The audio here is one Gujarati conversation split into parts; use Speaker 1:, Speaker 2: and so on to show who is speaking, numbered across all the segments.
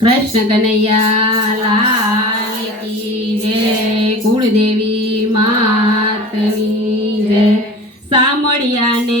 Speaker 1: કૃષ્ણ કનૈયા લાલ કી જય કુળદેવી માતની જય. સામળિયાને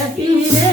Speaker 1: Yeah, yeah.